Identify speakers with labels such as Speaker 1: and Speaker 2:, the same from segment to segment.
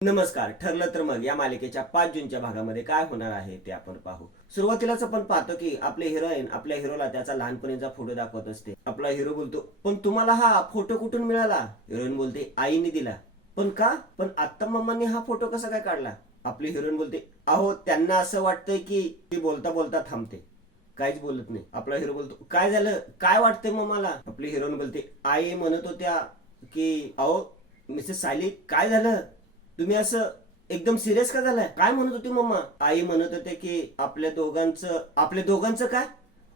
Speaker 1: नमस्कार ठरलं तर मग या मालिकेच्या पाच जूनच्या भागामध्ये काय होणार आहे ते आपण पाहू. सुरुवातीलाच आपण पाहतो की आपले हिरोईन आपल्या हिरोला त्याचा लहानपणीचा फोटो दाखवत असते. आपला हिरो बोलतो पण तुम्हाला हा फोटो कुठून मिळाला? हिरोईन बोलते आईने दिला. पण का? पण आत्ता मम्मांनी हा फोटो कसा काय काढला? आपली हिरोईन बोलते अहो त्यांना असं वाटतंय की ती बोलता बोलता थांबते. काहीच बोलत नाही. आपला हिरो बोलतो काय झालं? काय वाटतंय मम्माला? आपली हिरोईन बोलते आई म्हणत होत्या की अहो मिसेस सायली काय झालं? तुम्ही असं एकदम सिरियस का झालाय? काय म्हणत होती मम्मा? आई म्हणत होते की आपल्या दोघांचं आपल्या दोघांचं काय?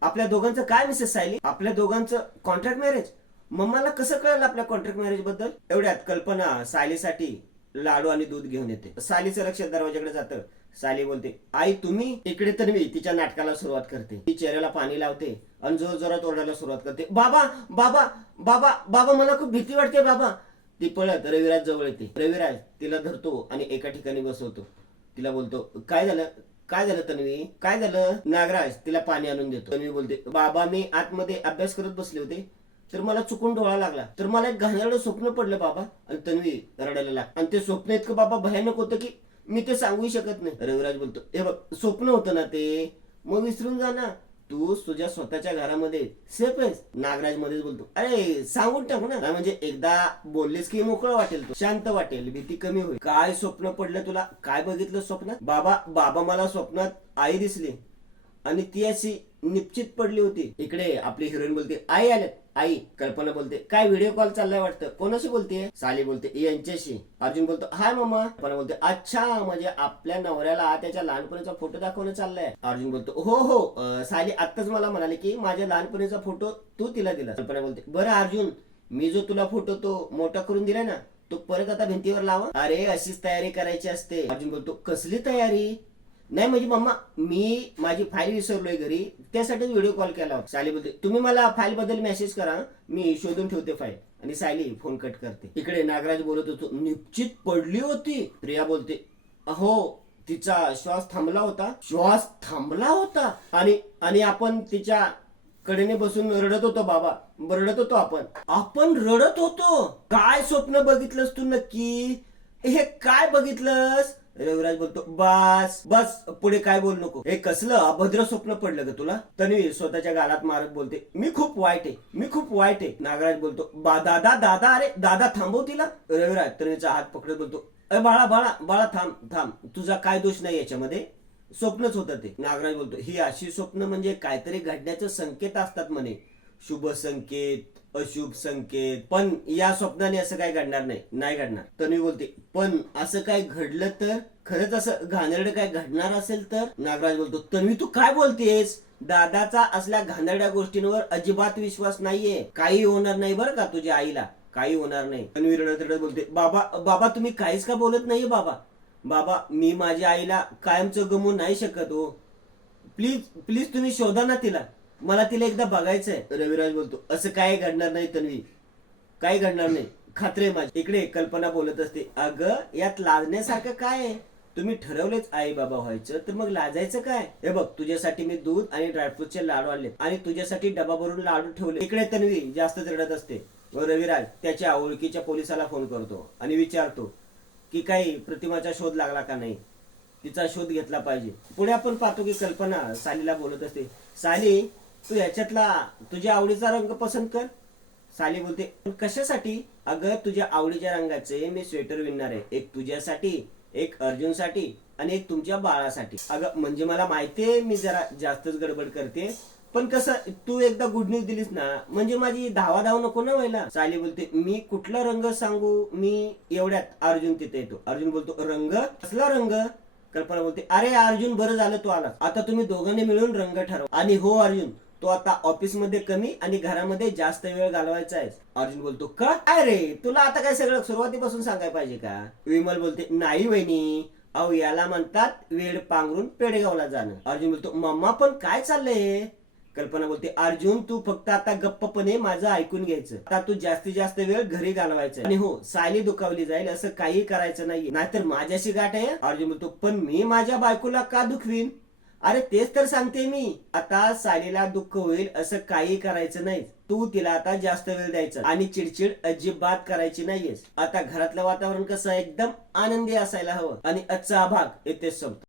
Speaker 1: आपल्या दोघांचं काय मिसेस सायली? आपल्या दोघांचं कॉन्ट्रॅक्ट मॅरेज मम्माला कसं कळलं आपल्या कॉन्ट्रॅक्ट मॅरेजबद्दल? एवढ्यात कल्पना सायलीसाठी लाडू आणि दूध घेऊन येते. सालीचं लक्ष दरवाजाकडे जातं. साली बोलते आई तुम्ही इकडे तर मी तिच्या नाटकाला सुरुवात करते. ती चेहऱ्याला पाणी लावते आणि जोर जोरात ओरडायला सुरुवात करते. बाबा बाबा बाबा बाबा मला खूप भीती वाटते बाबा. ती पळत रविराज जवळ येते. रविराज तिला धरतो आणि एका ठिकाणी बसवतो. तिला बोलतो काय झालं? काय झालं तन्वी? काय झालं? नागराज तिला पाणी आणून देतो. तन्वी बोलते बाबा मी आतमध्ये अभ्यास करत बसले होते तर मला चुकून डोळा लागला. तर मला एक घाणेरडं स्वप्न पडलं बाबा. आणि तन्वी रडायला लागला. आणि ते स्वप्न इतकं बाबा भयानक होतं की मी ते सांगूही शकत नाही. रविराज बोलतो हे बघ स्वप्न होतं ना ते? मग विसरून जा ना. तू तुझ्या स्वतःच्या घरामध्ये सेफ आहेस? नागराज मध्येच बोलतो. अरे सांगून टाकू ना. म्हणजे एकदा बोललेस की मोकळं वाटेल तू. शांत वाटेल. भीती कमी होईल. काय स्वप्न पडलं तुला? काय बघितलं स्वप्नात? बाबा बाबा मला स्वप्नात आई दिसली. आणि ती अशी निश्चित पडली होती. इकडे आपली हिरोईन बोलते आई आल्यात आई कल्पना बोलते काय व्हिडिओ कॉल चाललाय वाटतं? कोणाशी बोलते साली बोलते यांच्याशी. अर्जुन बोलतो हाय मम्मा कल्पना बोलते अच्छा म्हणजे आपल्या नवऱ्याला त्याच्या लहानपणीचा फोटो दाखवणं चाललाय. अर्जुन बोलतो हो हो. साली आत्ताच मला म्हणाले की माझ्या लहानपणीचा फोटो तू तिला दिला कल्पना बोलते बरं अर्जुन मी जो तुला फोटो तो मोठा करून दिलाय ना तो परत आता भिंतीवर लावा. अरे अशीच तयारी करायची असते. अर्जुन बोलतो कसली तयारी? नाही म्हणजे मम्मा मी माझी फाईल विसरलोय घरी. त्यासाठीच व्हिडिओ कॉल केला होता. सायली बोलते तुम्ही मला फाईल बद्दल मेसेज करा. मी शोधून ठेवते फाईल आणि सायली फोन कट करते. इकडे नागराज बोलत होतो निश्चित पडली होती. प्रिया बोलते अहो तिचा श्वास थांबला होता. श्वास थांबला होता? आणि आणि आपण तिच्या कडेने बसून रडत होतो बाबा. रडत होतो आपण. आपण रडत होतो? काय स्वप्न बघितलंस तू नक्की? हे काय बघितलंस? रविराज बोलतो बस बस पुढे काय बोल नको. हे कसलं अभद्र स्वप्न पडलं ग तुला? तन्वी स्वतःच्या गालात मारत बोलते मी खूप वाईट आहे मी खूप वाईट आहे. नागराज बोलतो बा दादा दादा अरे दादा थांबव तिला. रविराज तन्वीचा हात पकडत बोलतो अरे बाळा बाळा बाळा थांब थांब तुझा काय दोष नाही याच्यामध्ये? स्वप्नच होतं ते. नागराज बोलतो ही अशी स्वप्न म्हणजे काहीतरी घडण्याचे संकेत असतात म्हणे. शुभ संकेत. अशुभ संकेत. पण या स्वप्नाने असं काय घडणार नाही? नाही घडणार. तन्वी बोलते पण असं काय घडलं तर? खरंच असं घाणेरडं काय घडणार असेल तर? नागराज बोलतो तन्वी तू काय बोलतेस? दादाचा असल्या घाणेरड्या गोष्टींवर अजिबात विश्वास नाहीये. काही होणार नाही बरं का तुझ्या आईला. काही होणार नाही. तन्वी रडत रडत बोलते बाबा बाबा तुम्ही काहीच का बोलत नाहीये बाबा? बाबा मी माझ्या आईला कायमचं गमवू नाही शकत हो. प्लीज प्लीज तुम्ही शोधा ना तिला. मला तिला एकदा बघायचंय. रविराज बोलतो असं काय घडणार नाही तन्वी. काही घडणार नाही. खात्री माझी. इकडे कल्पना बोलत असते अगं यात लाजण्यासारखं काय आहे? तुम्ही ठरवलेच आई बाबा व्हायचं तर मग लाजायचं काय? हे बघ तुझ्यासाठी मी दूध आणि ड्रायफ्रुटचे लाडू आणले आणि तुझ्यासाठी डबा भरून लाडू ठेवले. इकडे तन्वी जास्त रडत असते. व रविराज त्याच्या ओळखीच्या पोलिसाला फोन करतो आणि विचारतो की काही प्रतिमाचा शोध लागला का नाही? तिचा शोध घेतला पाहिजे. पुढे आपण पाहतो की कल्पना सालीला बोलत असते साली तू याच्यातला तुझ्या आवडीचा रंग पसंत कर. साली बोलते कशासाठी? अगं तुझ्या आवडीच्या रंगाचे मी स्वेटर विणणार आहे. एक तुझ्यासाठी एक अर्जुनसाठी आणि एक तुमच्या बाळासाठी. अगं म्हणजे मला माहितीये मी जरा जास्तच गडबड करते. पण कसं तू एकदा गुड न्यूज दिलीस ना म्हणजे माझी धावा धाव नको ना व्हायला. साली बोलते मी कुठला रंग सांगू? मी एवढ्यात अर्जुन तिथे येतो. अर्जुन बोलतो रंग? कसला रंग? कल्पना बोलते अरे अर्जुन बरं झालं तू आला आता तुम्ही दोघांनी मिळून रंग ठरव. आणि हो अर्जुन तो आता ऑफिसमध्ये कमी आणि घरामध्ये जास्त वेळ घालवायचा आहे. अर्जुन बोलतो का? काय रे तुला आता काय सगळं सुरुवातीपासून सांगायला पाहिजे का? विमल बोलते नाही वहिनी. अहो याला म्हणतात वेळ पांघरून पेडगावला जाणं. अर्जुन बोलतो मम्मा पण काय चाललंय? कल्पना बोलते अर्जुन तू फक्त आता गप्पपणे माझं ऐकून घ्यायचं. आता तू जास्तीत जास्त वेळ घरी घालवायचा आणि हो सायली दुखावली जाईल असं काही करायचं नाही नाहीतर माझ्याशी गाठ आहे? अर्जुन बोलतो पण मी माझ्या बायकोला का दुखवीन? अरे तेच तर सांगते मी. आता साडीला दुःख होईल असं काही करायचं नाही. तू तिला आता जास्त वेळ द्यायचा. आणि चिडचिड अजिबात करायची नाहीयेस. आता घरातलं वातावरण कसं एकदम आनंदी असायला हवं. आणि आजचा भाग येथेच संपतो.